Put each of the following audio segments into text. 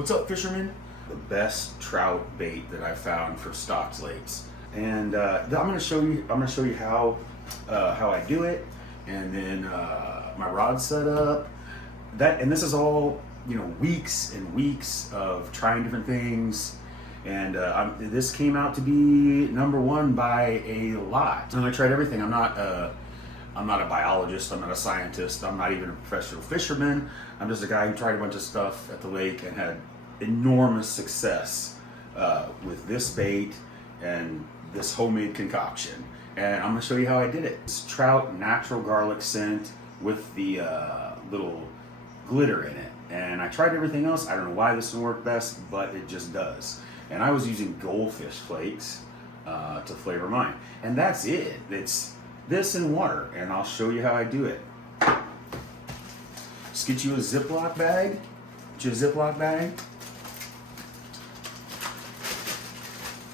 What's up, fishermen? The best trout bait that I found for stocked lakes, and I'm going to show you. I'm going to show you how I do it, and then my rod setup. And this is all weeks and weeks of trying different things, and this came out to be number one by a lot. And I tried everything. I'm not a biologist, I'm not a scientist, I'm not even a professional fisherman. I'm just a guy who tried a bunch of stuff at the lake and had enormous success with this bait and this homemade concoction. And I'm gonna show you how I did it. It's trout natural garlic scent with the little glitter in it. And I tried everything else. I don't know why this one worked best, but it just does. And I was using goldfish flakes to flavor mine. And that's it. It's this and water, and I'll show you how I do it. Just get you a Ziploc bag.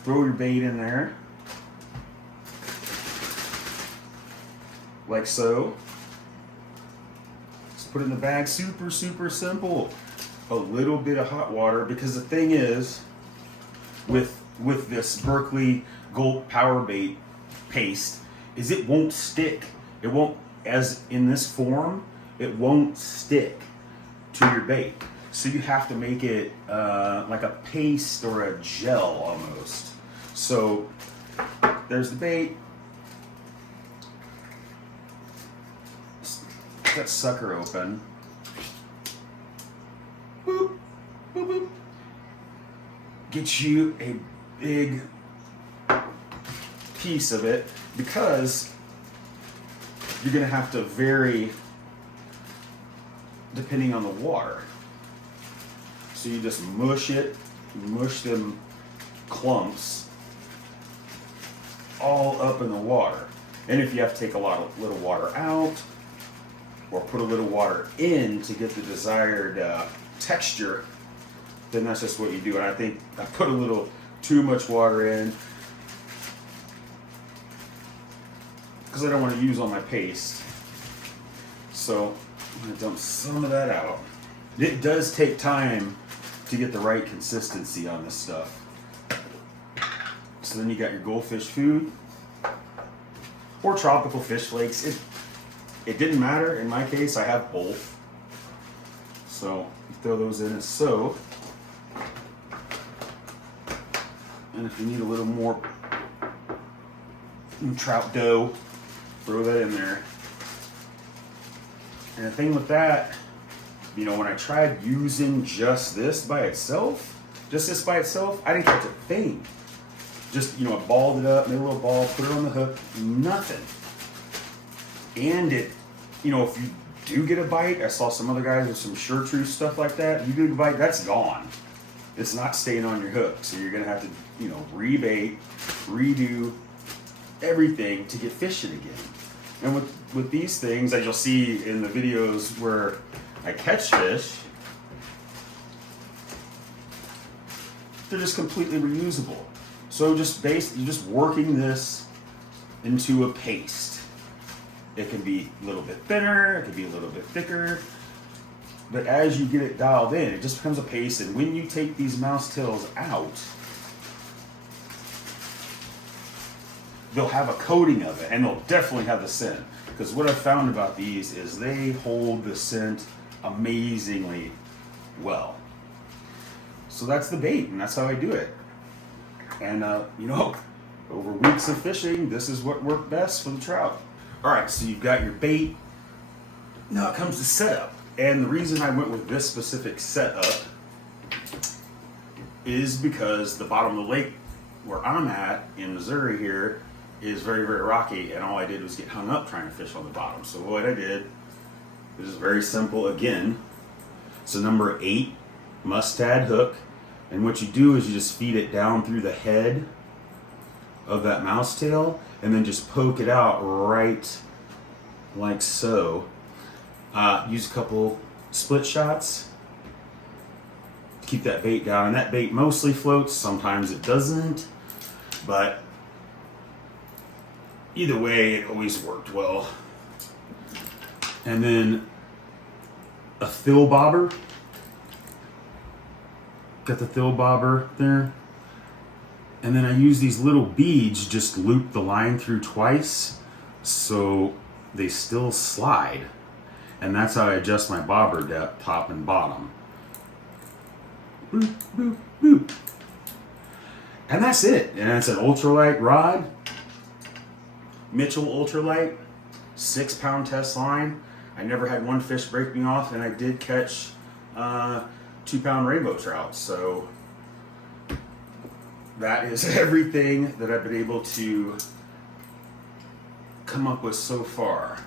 Throw your bait in there, like so. Just put it in the bag. Super, super simple. A little bit of hot water, because the thing is, with this Berkeley Gold Power Bait paste, is it won't stick. It won't, as in this form, it won't stick to your bait. So you have to make it like a paste or a gel almost. So there's the bait. Get that sucker open. Boop, boop, boop. Get you a big piece of it, because you're going to have to vary depending on the water. So you just mush them clumps all up in the water. And if you have to take little water out or put a little water in to get the desired texture, then that's just what you do. And I think I put a little too much water in, because I don't want to use all my paste. So I'm going to dump some of that out. It does take time to get the right consistency on this stuff. So then you got your goldfish food or tropical fish flakes. It didn't matter. In my case, I have both. So you throw those in as so. And if you need a little more trout dough, throw that in there. And the thing with that, when I tried using just this by itself, I didn't catch a thing. Just, I balled it up, made a little ball, put it on the hook, nothing. And it, if you do get a bite, I saw some other guys with some chartreuse stuff like that, you get a bite, that's gone. It's not staying on your hook. So you're gonna have to, rebait, redo everything to get fishing again. And with these things, as you'll see in the videos where I catch fish, they're just completely reusable. So you're just working this into a paste. It can be a little bit thinner, it can be a little bit thicker, but as you get it dialed in, it just becomes a paste. And when you take these mouse tails out, they'll have a coating of it, and they'll definitely have the scent. Because what I've found about these is they hold the scent amazingly well. So that's the bait, and that's how I do it. And over weeks of fishing, this is what worked best for the trout. All right, so you've got your bait. Now it comes to setup. And the reason I went with this specific setup is because the bottom of the lake where I'm at in Missouri here is very, very rocky, and all I did was get hung up trying to fish on the bottom. So what I did is very simple again. It's a number 8 mustad hook, and what you do is you just feed it down through the head of that mouse tail, and then just poke it out right like so. Use a couple split shots to keep that bait down, and that bait mostly floats, sometimes it doesn't, but either way, it always worked well. And then a fill bobber got the thill bobber there. And then I use these little beads, just loop the line through twice so they still slide. And that's how I adjust my bobber depth, top and bottom. Boop, boop, boop. And that's it. And it's an ultralight rod. Mitchell ultralight, 6-pound test line. I never had one fish break me off, and I did catch 2-pound rainbow trout. So that is everything that I've been able to come up with so far.